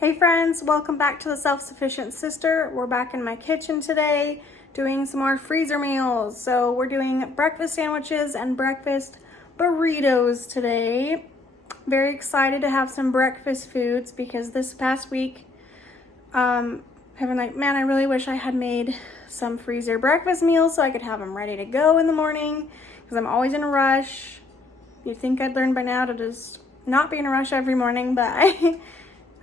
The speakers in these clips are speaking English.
Hey friends, welcome back to the Self-Sufficient Sister. We're back in my kitchen today doing some more freezer meals. So we're doing breakfast sandwiches and breakfast burritos today. Very excited to have some breakfast foods because this past week, I've been like, man, I really wish I had made some freezer breakfast meals so I could have them ready to go in the morning because I'm always in a rush. You'd think I'd learn by now to just not be in a rush every morning, but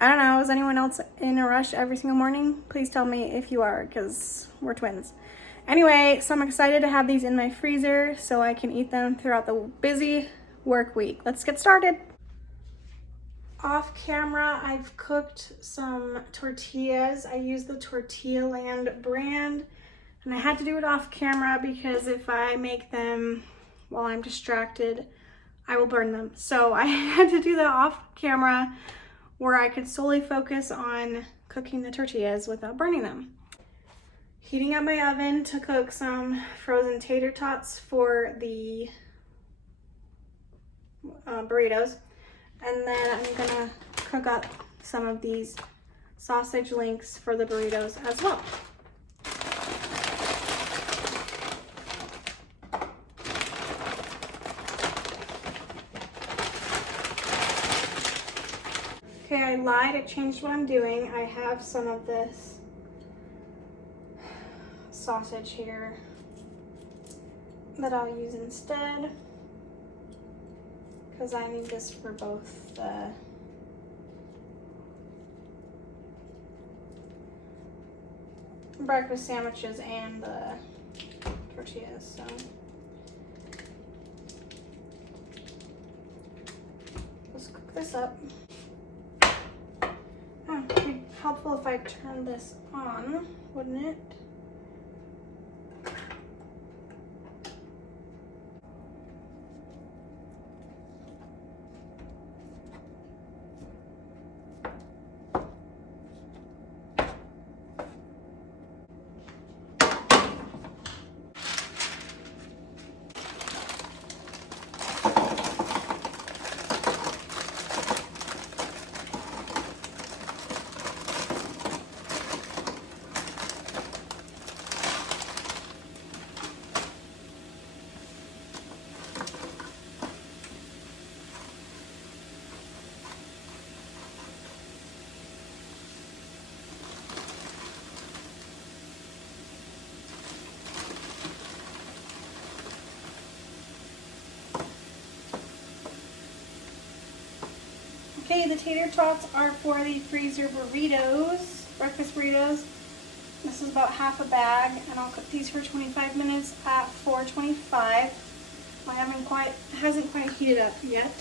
I don't know, is anyone else in a rush every single morning? Please tell me if you are, because we're twins. Anyway, so I'm excited to have these in my freezer so I can eat them throughout the busy work week. Let's get started. Off camera, I've cooked some tortillas. I use the Tortilla Land brand, and I had to do it off camera because if I make them while I'm distracted, I will burn them. So I had to do that off camera where I could solely focus on cooking the tortillas without burning them. Heating up my oven to cook some frozen tater tots for the burritos. And then I'm gonna cook up some of these sausage links for the burritos as well. Okay, I lied, I changed what I'm doing. I have some of this sausage here that I'll use instead because I need this for both the breakfast sandwiches and the tortillas, so let's cook this up. Oh, it'd be helpful if I turn this on, wouldn't it? Okay, the tater tots are for the freezer burritos, breakfast burritos. This is about half a bag, and I'll cook these for 25 minutes at 425. It hasn't quite heated up yet.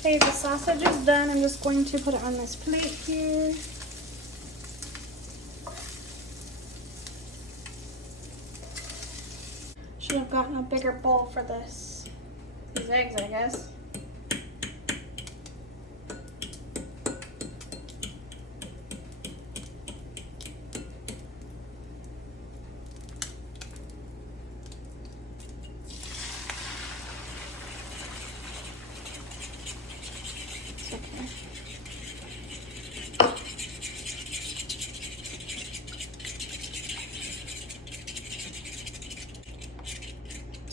Okay, the sausage is done. I'm just going to put it on this plate here. Should have gotten a bigger bowl for these eggs, I guess.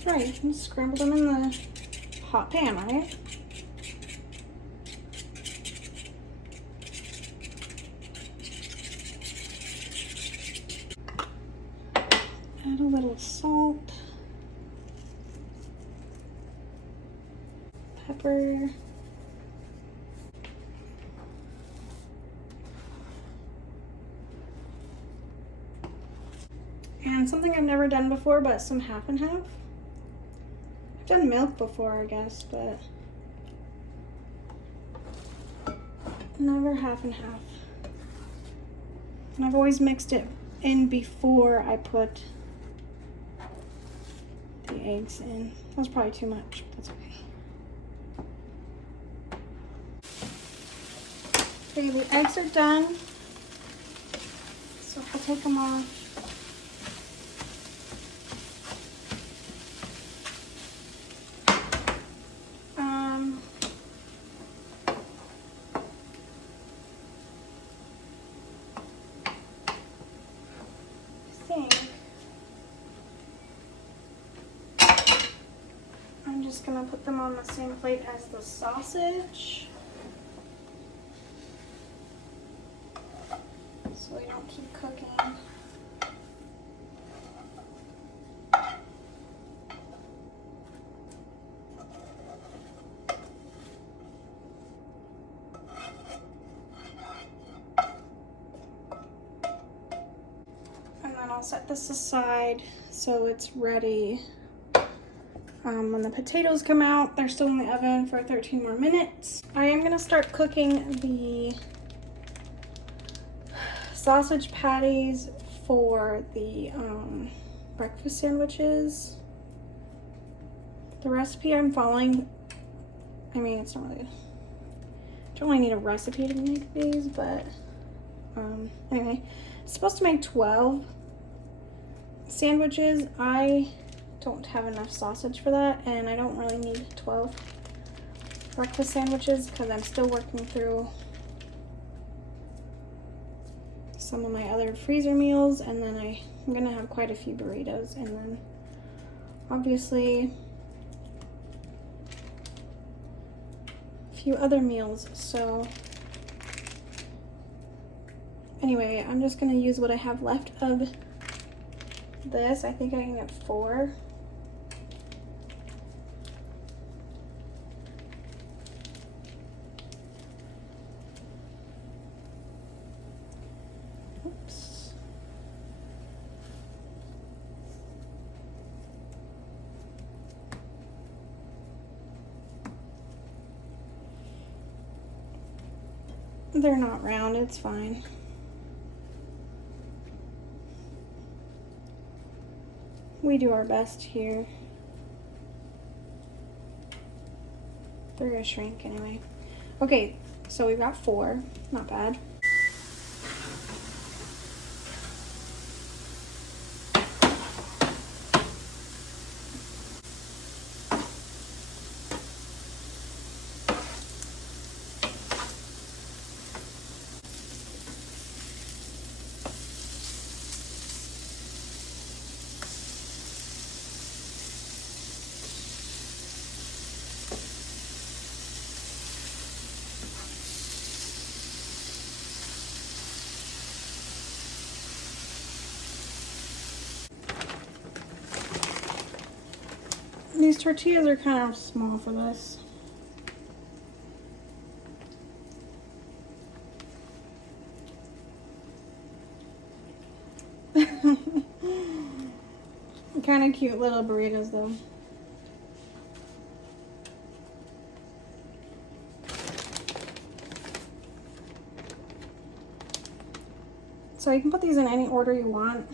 That's right, you can scramble them in the hot pan, right? Add a little salt, pepper, and something I've never done before, but some half and half. I've done milk before, I guess, but never half and half. And I've always mixed it in before I put the eggs in. That was probably too much, but that's okay. Okay, the eggs are done. So I'll take them off. I'm just gonna put them on the same plate as the sausage, so we don't keep cooking. And then I'll set this aside so it's ready. When the potatoes come out, they're still in the oven for 13 more minutes. I am gonna start cooking the sausage patties for the breakfast sandwiches. The recipe I'm following, I mean, it's not really, I don't really need a recipe to make these, but anyway, it's supposed to make 12 sandwiches. I don't have enough sausage for that, and I don't really need 12 breakfast sandwiches because I'm still working through some of my other freezer meals, and then I'm gonna have quite a few burritos, and then obviously a few other meals. So anyway, I'm just gonna use what I have left of this. I think I can get 4. Oops. They're not round, it's fine. We do our best here. They're gonna shrink anyway. Okay, so we've got 4, not bad. These tortillas are kind of small for this. Kind of cute little burritos though. So you can put these in any order you want.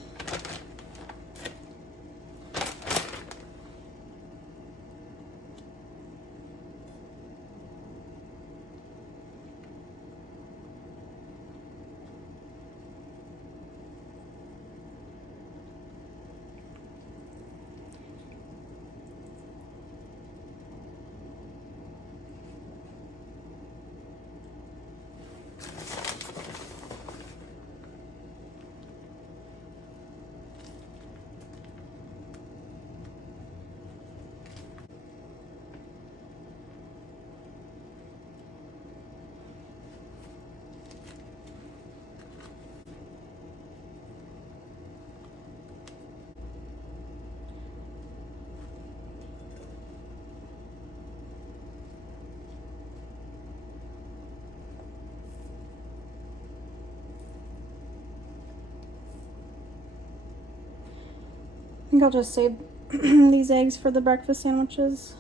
I think I'll just save these eggs for the breakfast sandwiches.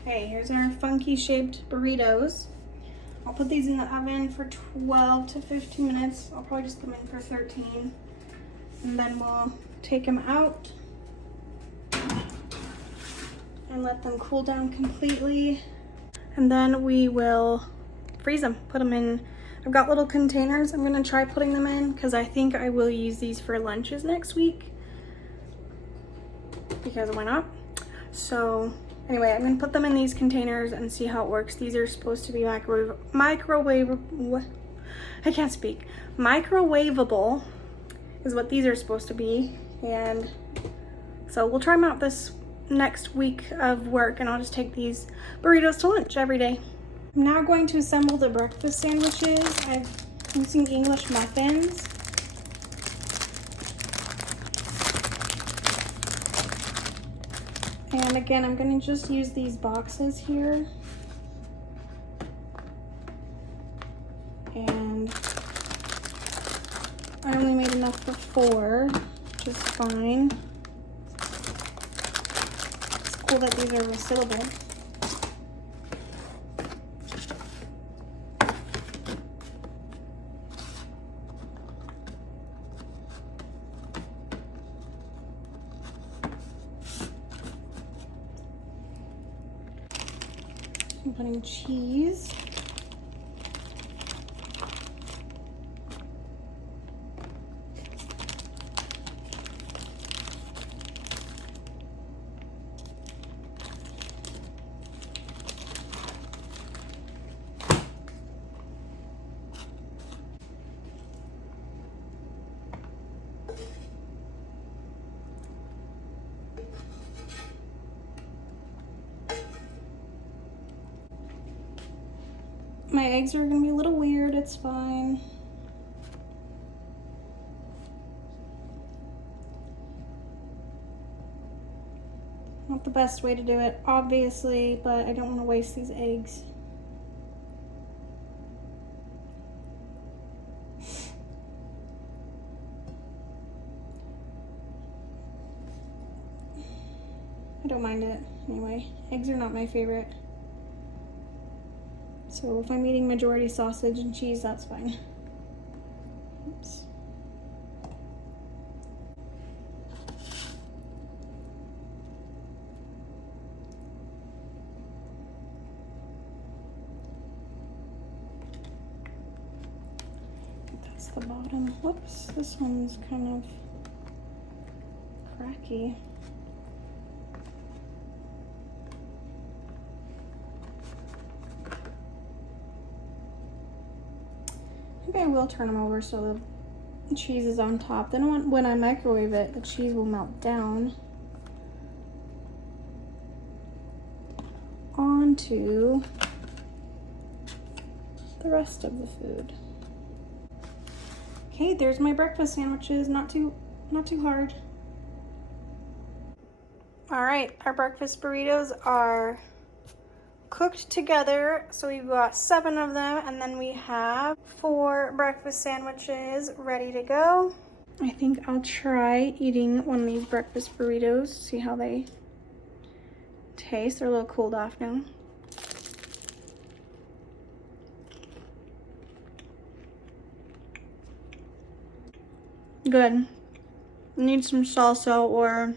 Okay, here's our funky shaped burritos. I'll put these in the oven for 12 to 15 minutes. I'll probably just put them in for 13. And then we'll take them out and let them cool down completely. And then we will freeze them, put them in. I've got little containers I'm gonna try putting them in because I think I will use these for lunches next week. Because why not? So anyway, I'm gonna put them in these containers and see how it works. These are supposed to be microwavable is what these are supposed to be. And so we'll try them out this next week of work, and I'll just take these burritos to lunch every day. I'm now going to assemble the breakfast sandwiches. I'm using English muffins. And again, I'm going to just use these boxes here. And I only made enough for 4, which is fine. It's cool that these are resealable. I'm putting cheese. My eggs are gonna be a little weird, it's fine. Not the best way to do it, obviously, but I don't want to waste these eggs. I don't mind it anyway. Eggs are not my favorite. So if I'm eating majority sausage and cheese, that's fine. Oops. That's the bottom. Whoops, this one's kind of cracky. Maybe I will turn them over so the cheese is on top. Then when I microwave it, the cheese will melt down onto the rest of the food. Okay, there's my breakfast sandwiches. Not too hard. All right, our breakfast burritos are cooked together. So we've got 7 of them, and then we have 4 breakfast sandwiches ready to go. I think I'll try eating one of these breakfast burritos, see how they taste. They're a little cooled off now. Good. Need some salsa or,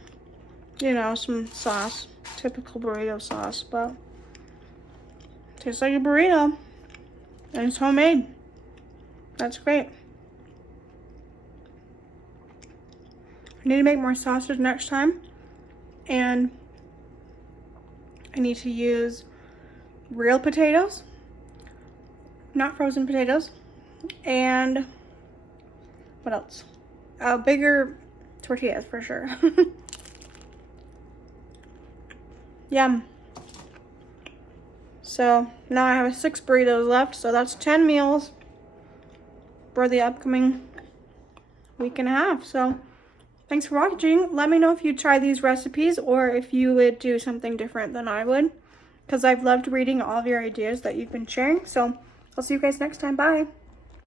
you know, some sauce. Typical burrito sauce, but tastes like a burrito, and it's homemade. That's great. I need to make more sausage next time, and I need to use real potatoes, not frozen potatoes, and what else? Bigger tortillas for sure. Yum. So now I have 6 burritos left, so that's 10 meals for the upcoming week and a half. So thanks for watching. Let me know if you try these recipes or if you would do something different than I would. because I've loved reading all of your ideas that you've been sharing. So I'll see you guys next time. Bye.